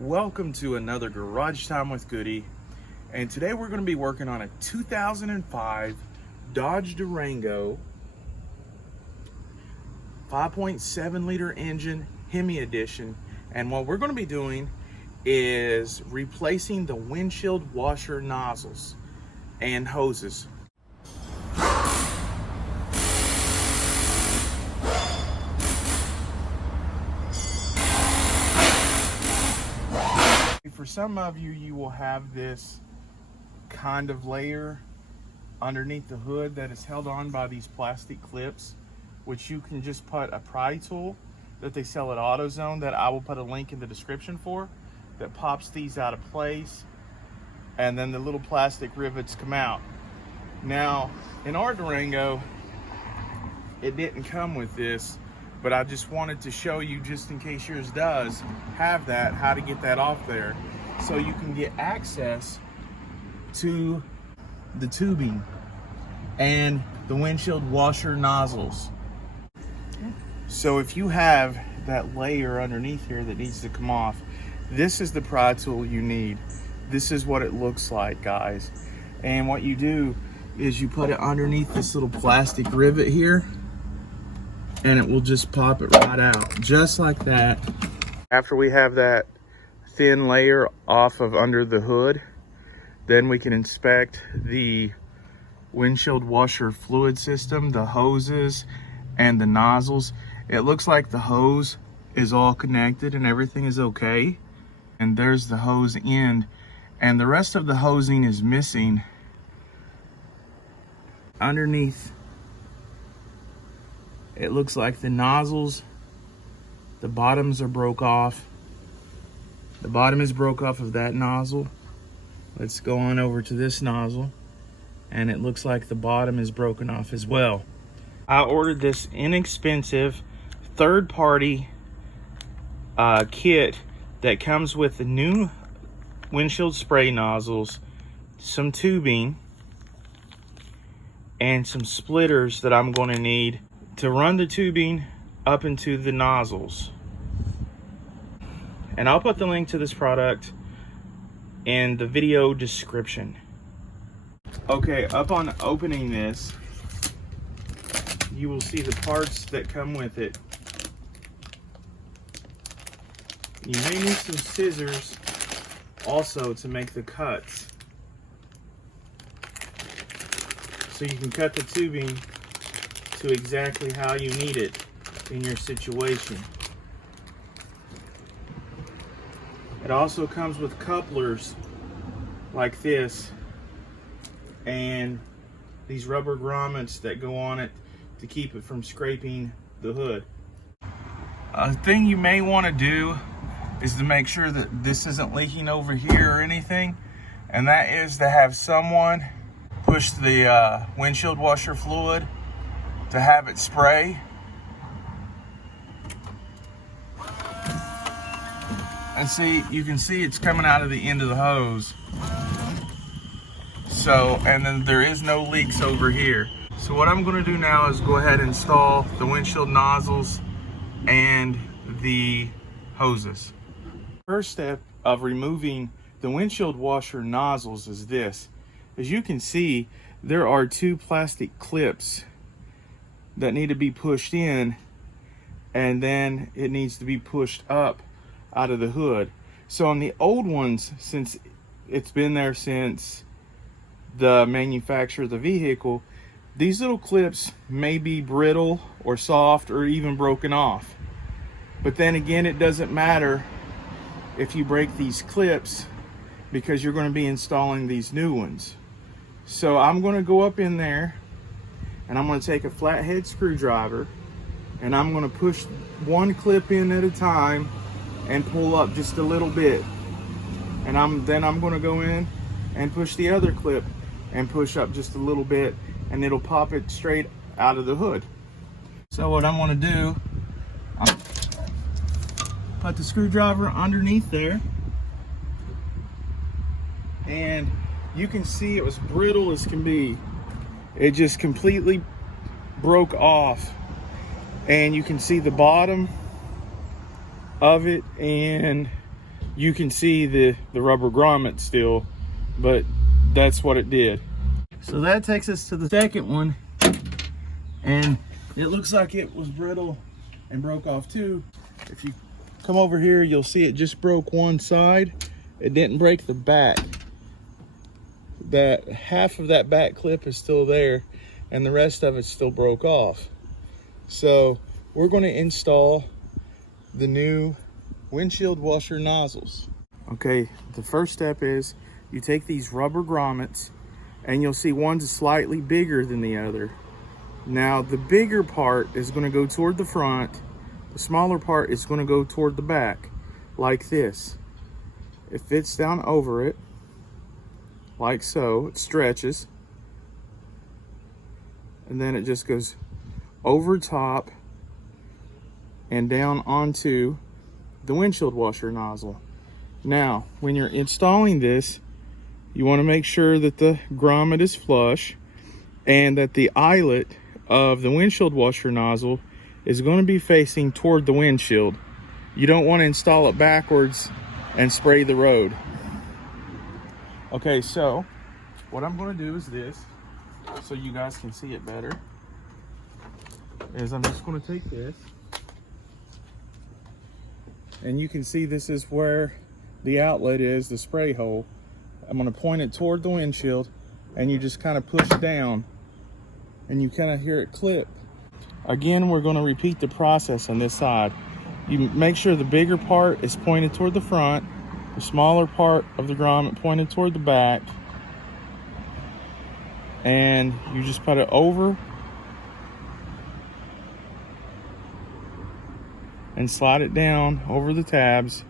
Welcome to another Garage Time with Goody, and today we're going to be working on a 2005 Dodge Durango 5.7 liter engine Hemi edition. And what we're going to be doing is replacing the windshield washer nozzles and hoses. For some of you, you will have this kind of layer underneath the hood that is held on by these plastic clips, which you can just put a pry tool that they sell at AutoZone, that I will put a link in the description for, that pops these out of place, and then the little plastic rivets come out. Now, in our Durango, it didn't come with this, but I just wanted to show you, just in case yours does have that, how to get that off there so you can get access to the tubing and the windshield washer nozzles. So if you have that layer underneath here that needs to come off, this is the pry tool you need. This is what it looks like, guys. And what you do is you put it underneath this little plastic rivet here, and it will just pop it right out, just like that. After we have that thin layer off of under the hood, then we can inspect the windshield washer fluid system, the hoses and the nozzles. It looks like the hose is all connected and everything is okay. And there's the hose end, and the rest of the hosing is missing. Underneath, it looks like the nozzles, the bottoms are broke off. The bottom is broke off of that nozzle. Let's go on over to this nozzle, and it looks like the bottom is broken off as well. I ordered this inexpensive third-party kit that comes with the new windshield spray nozzles, some tubing, and some splitters that I'm going to need to run the tubing up into the nozzles. And I'll put the link to this product in the video description. Okay, up on opening this, you will see the parts that come with it. You may need some scissors also to make the cuts, so you can cut the tubing to exactly how you need it in your situation. It also comes with couplers like this, and these rubber grommets that go on it to keep it from scraping the hood. A thing you may want to do is to make sure that this isn't leaking over here or anything, and that is to have someone push the windshield washer fluid to have it spray. And see, you can see it's coming out of the end of the hose. So, and then there is no leaks over here. So what I'm going to do now is go ahead and install the windshield nozzles and the hoses. First step of removing the windshield washer nozzles is this. As you can see, there are two plastic clips that need to be pushed in, and then it needs to be pushed up out of the hood. So on the old ones, since it's been there since the manufacture of the vehicle, these little clips may be brittle or soft or even broken off. But then again, it doesn't matter if you break these clips, because you're going to be installing these new ones. So I'm going to go up in there, and I'm going to take a flathead screwdriver, and I'm going to push one clip in at a time and pull up just a little bit. And then I'm going to go in and push the other clip and push up just a little bit, and it'll pop it straight out of the hood. So what I'm going to do, I'll put the screwdriver underneath there, and you can see it was brittle as can be. It just completely broke off, and you can see the bottom of it and you can see the rubber grommet still, but that's what it did. So that takes us to the second one, and it looks like it was brittle and broke off too. If you come over here, you'll see it just broke one side. It didn't break the back. That half of that back clip is still there, and the rest of it still broke off. So we're going to install the new windshield washer nozzles. Okay, the first step is you take these rubber grommets, and you'll see one's slightly bigger than the other. Now the bigger part is going to go toward the front, the smaller part is going to go toward the back, like this. It fits down over it, like so. It stretches, and then it just goes over top and down onto the windshield washer nozzle. Now, when you're installing this, you want to make sure that the grommet is flush and that the eyelet of the windshield washer nozzle is going to be facing toward the windshield. You don't want to install it backwards and spray the road. Okay, so what I'm going to do is this, so you guys can see it better, is I'm just going to take this, and you can see this is where the outlet is, the spray hole. I'm going to point it toward the windshield, and you just kind of push down, and you kind of hear it clip. Again, we're going to repeat the process on this side. You make sure the bigger part is pointed toward the front, the smaller part of the grommet pointed toward the back, and you just put it over and slide it down over the tabs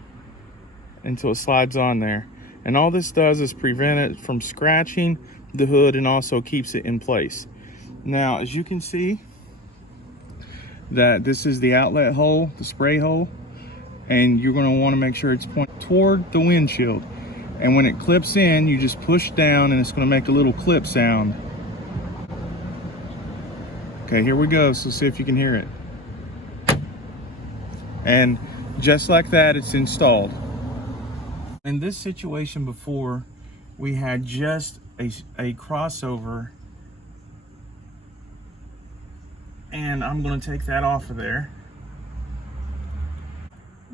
until it slides on there. And all this does is prevent it from scratching the hood and also keeps it in place. Now, as you can see, that this is the outlet hole, the spray hole, and you're going to want to make sure it's pointed toward the windshield. And when it clips in, you just push down and it's going to make a little clip sound. Okay, here we go. So see if you can hear it. And just like that, it's installed. In this situation before, we had just a crossover, and I'm going to take that off of there.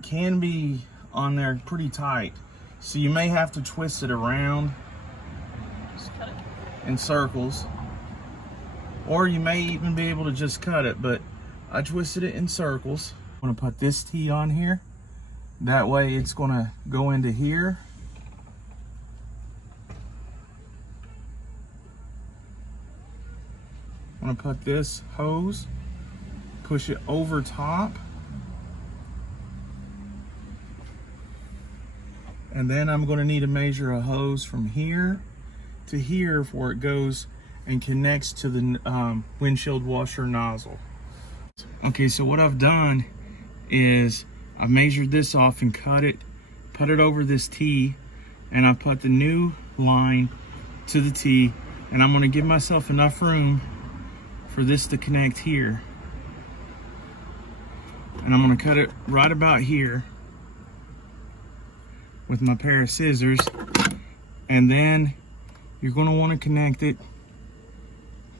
Can be on there pretty tight, so you may have to twist it around in circles, or you may even be able to just cut it, but I twisted it in circles. I'm going to put this T on here, that way it's going to go into here. I'm going to put this hose, push it over top, and then I'm going to need to measure a hose from here to here before it goes and connects to the windshield washer nozzle. Okay, so what I've done is I've measured this off and cut it, put it over this T, and I put the new line to the T, and I'm going to give myself enough room for this to connect here. And I'm going to cut it right about here with my pair of scissors, and then you're going to want to connect it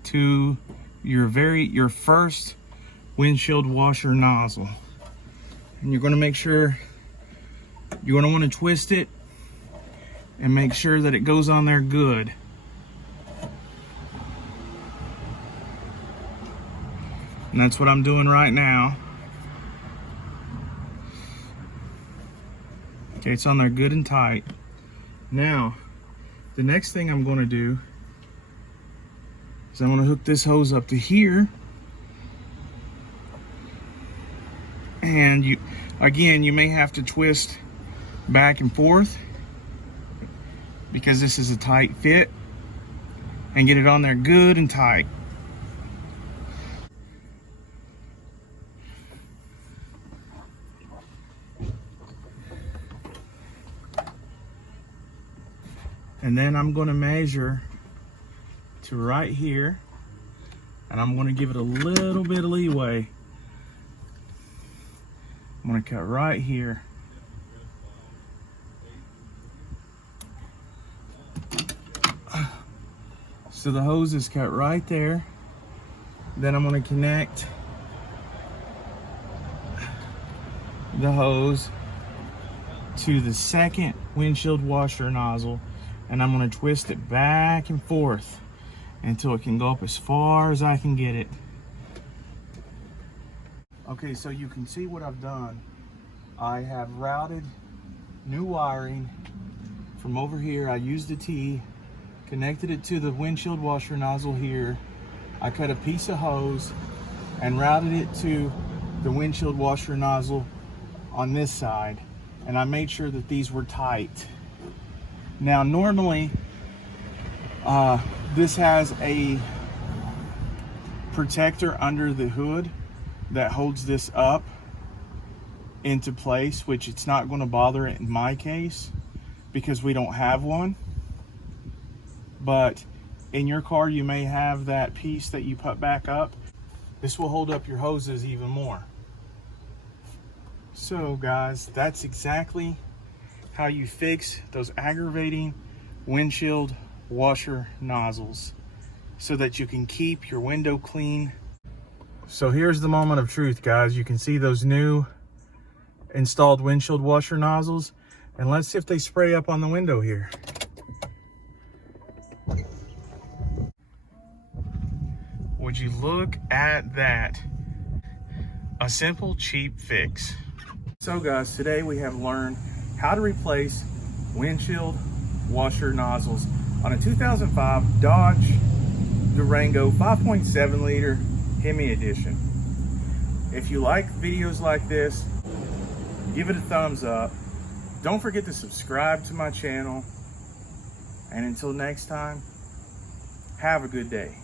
to your first windshield washer nozzle. And you're going to make sure, you're going to want to twist it and make sure that it goes on there good. And that's what I'm doing right now. Okay, it's on there good and tight. Now, the next thing I'm going to do is I'm going to hook this hose up to here. And you may have to twist back and forth because this is a tight fit, and get it on there good and tight. And then I'm going to measure to right here, and I'm going to give it a little bit of leeway. I'm going to cut right here. So the hose is cut right there. Then I'm going to connect the hose to the second windshield washer nozzle, and I'm going to twist it back and forth until it can go up as far as I can get it. Okay, so you can see what I've done. I have routed new wiring from over here. I used a T, connected it to the windshield washer nozzle here. I cut a piece of hose and routed it to the windshield washer nozzle on this side, and I made sure that these were tight. Now normally this has a protector under the hood that holds this up into place, which it's not going to bother it in my case because we don't have one. But in your car you may have that piece that you put back up. This will hold up your hoses even more. So guys, that's exactly how you fix those aggravating windshield washer nozzles so that you can keep your window clean. So here's the moment of truth, guys. You can see those new installed windshield washer nozzles, and let's see if they spray up on the window here. Would you look at that? A simple, cheap fix. So guys, today we have learned how to replace windshield washer nozzles on a 2005 Dodge Durango 5.7 liter Hemi edition. If you like videos like this, give it a thumbs up. Don't forget to subscribe to my channel. And until next time, have a good day.